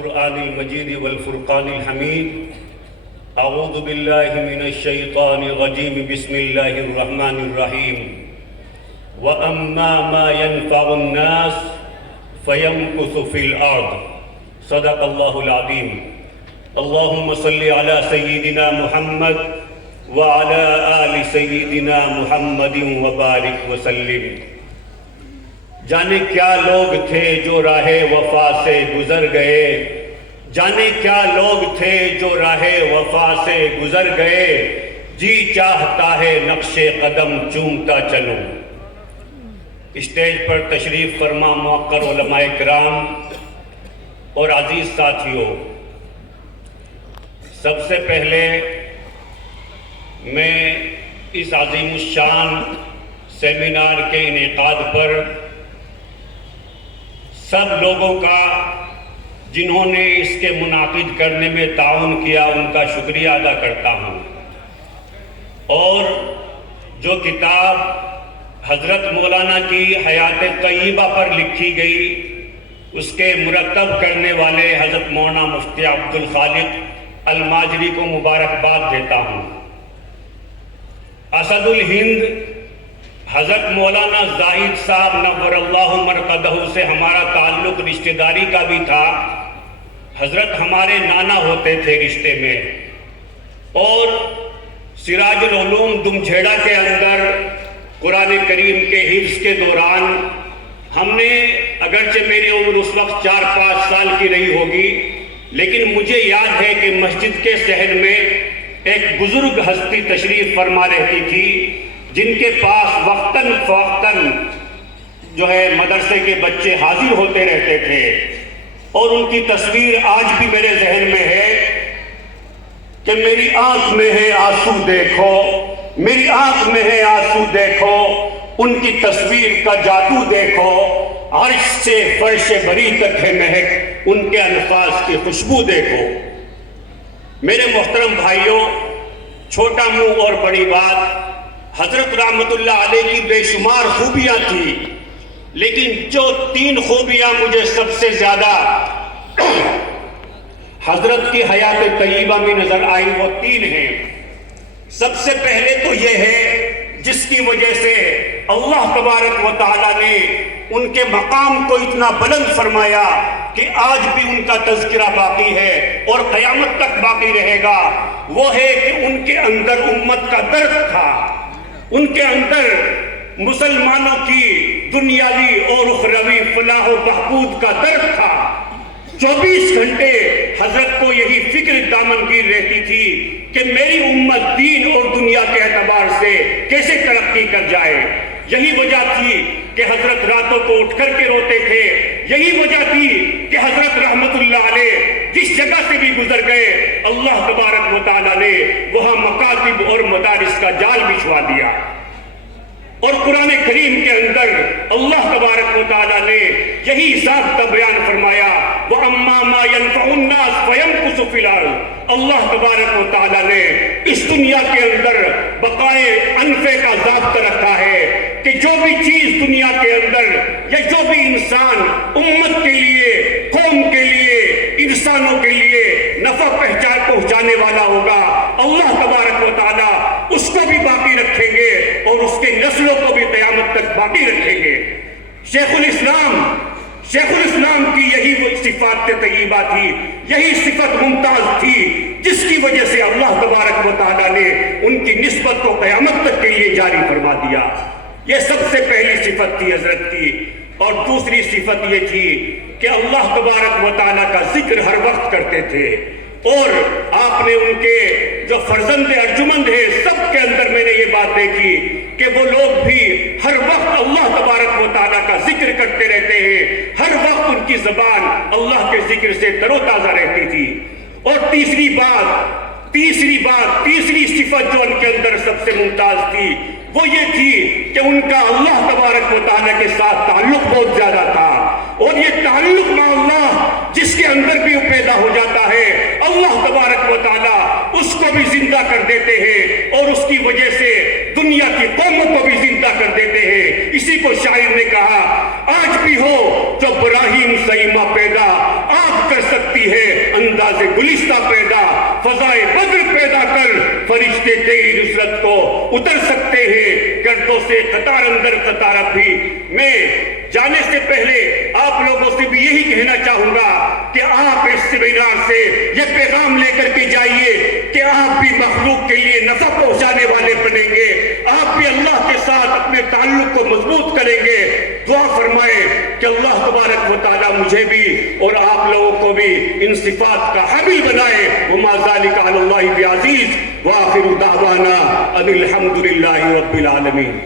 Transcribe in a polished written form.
القرآن المجيد والفرقان الحميد. أعوذ بالله من الشيطان الرجيم. بسم الله الرحمن الرحيم. وأما ما ينفع الناس فيمكث في الأرض. صدق الله العظيم. اللهم صل على سيدنا محمد وعلى آل سيدنا محمد وبارك وسلم. جانے کیا لوگ تھے جو راہ وفا سے گزر گئے، جانے کیا لوگ تھے جو راہ وفا سے گزر گئے، جی چاہتا ہے نقش قدم چومتا چلوں. اسٹیج پر تشریف فرما موقر علماء کرام اور عزیز ساتھیوں، سب سے پہلے میں اس عظیم الشان سیمینار کے انعقاد پر سب لوگوں کا جنہوں نے اس کے منعقد کرنے میں تعاون کیا ان کا شکریہ ادا کرتا ہوں. اور جو کتاب حضرت مولانا کی حیات طیبہ پر لکھی گئی اس کے مرتب کرنے والے حضرت مولانا مفتی عبد الخالق الماجری کو مبارکباد دیتا ہوں. اسد الہند حضرت مولانا زاہد صاحب نور اللہ مرقدہ سے ہمارا تعلق رشتہ داری کا بھی تھا. حضرت ہمارے نانا ہوتے تھے رشتے میں. اور سراج العلوم دمجھیڑا کے اندر قرآن کریم کے حفظ کے دوران ہم نے، اگرچہ میری عمر اس وقت 4-5 سال کی رہی ہوگی، لیکن مجھے یاد ہے کہ مسجد کے صحن میں ایک بزرگ ہستی تشریف فرما رہتی تھی جن کے پاس وقتاً فوقتاً مدرسے کے بچے حاضر ہوتے رہتے تھے. اور ان کی تصویر آج بھی میرے ذہن میں ہے کہ میری آنکھ میں ہے آنسو دیکھو، میری آنکھ میں ہے آنسو دیکھو، ان کی تصویر کا جادو دیکھو، عرش سے فرش بری تک ہے مہک، ان کے الفاظ کی خوشبو دیکھو. میرے محترم بھائیوں، چھوٹا منہ اور بڑی بات، حضرت رحمت اللہ علیہ کی بے شمار خوبیاں تھیں، لیکن جو 3 خوبیاں مجھے سب سے زیادہ حضرت کی حیات طیبہ میں نظر آئی وہ 3 ہیں. سب سے پہلے تو یہ ہے جس کی وجہ سے اللہ تبارک و تعالیٰ نے ان کے مقام کو اتنا بلند فرمایا کہ آج بھی ان کا تذکرہ باقی ہے اور قیامت تک باقی رہے گا. وہ ہے کہ ان کے اندر امت کا درد تھا، ان کے اندر مسلمانوں کی دنیاوی اور اخروی فلاح و بہبود کا درد تھا. 24 گھنٹے حضرت کو یہی فکر دامنگیر رہتی تھی کہ میری امت دین اور دنیا کے اعتبار سے کیسے ترقی کر جائے. یہی وجہ تھی کہ حضرت راتوں کو اٹھ کر کے روتے تھے. یہی وجہ تھی کہ حضرت رحمت اللہ علیہ جس جگہ سے بھی گزر گئے اللہ تبارک و تعالیٰ نے وہاں مکاتب اور مدارس کا جال بچھوا دیا. اور قرآن کریم کے اندر اللہ تبارک و تعالیٰ نے یہی ضابطہ بیان فرمایا، وَأَمَّا مَا يَنْفَعُ النَّاسَ فَيَمْكُثُ فِي الْأَرْضِ. اللہ تبارک و تعالیٰ نے اس دنیا کے اندر بقائے انفع کا ضابطہ رکھا ہے کہ جو بھی چیز دنیا کے اندر یا جو بھی انسان امت کے لیے، قوم کے لیے، انسانوں کے لیے نفع پہنچانے والا ہوگا، اللہ تبارک و تعالیٰ اس کو بھی باقی رکھیں گے اور اس کے نسلوں کو بھی قیامت تک باقی رکھیں گے. شیخ الاسلام کی یہی صفات طیبہ تھی، یہی صفت ممتاز تھی جس کی وجہ سے اللہ تبارک و تعالیٰ نے ان کی نسبت کو قیامت تک کے لیے جاری فرما دیا. یہ سب سے پہلی صفت تھی حضرت کی. اور دوسری صفت یہ تھی کہ اللہ تبارک و تعالیٰ کا ذکر ہر وقت کرتے تھے. اور آپ نے ان کے جو فرزند ارجمند ہیں سب کے اندر میں نے یہ بات دیکھی کہ وہ لوگ بھی ہر وقت اللہ تبارک و تعالیٰ کا ذکر کرتے رہتے ہیں. ہر وقت ان کی زبان اللہ کے ذکر سے تر و تازہ رہتی تھی. اور تیسری صفت جو ان کے اندر سب سے ممتاز تھی وہ یہ تھی کہ ان کا اللہ تبارک و تعالیٰ کے ساتھ تعلق بہت زیادہ تھا. اور یہ تعلق مع اللہ جس کے اندر بھی پیدا ہو جاتا ہے اللہ تبارک و تعالیٰ اس کو بھی زندہ کر دیتے ہیں اور اس کی وجہ سے دنیا کی قوموں کو بھی زندہ کر دیتے ہیں. اسی کو شاعر نے کہا، آج بھی ہو جو براہیم سیما پیدا، آگ کر سکتی کرتی ہے انداز گلستہ پیدا، فضائے بدر پیدا کر، فرشتے تیری نصرت کو اتر سکتے ہیں گردوں سے قطار اندر قطار اب بھی۔ میں جانے سے پہلے آپ لوگوں سے بھی یہی کہنا چاہوں گا کہ آپ اس سیمینار سے یہ پیغام لے کر کے جائیے کہ آپ بھی مخلوق کے لیے نفع پہنچانے والے بنیں گے، آپ بھی اللہ کے ساتھ اپنے تعلق کو مضبوط کریں گے۔ دعا فرمائیں کہ اللہ تبارک و تعالیٰ مجھے بھی اور آپ لوگوں کو بھی ان صفات کا حامل بنائے۔ وما ذلک علی اللہ بعزیز، وآخر دعوانا ان الحمد للہ رب العالمین۔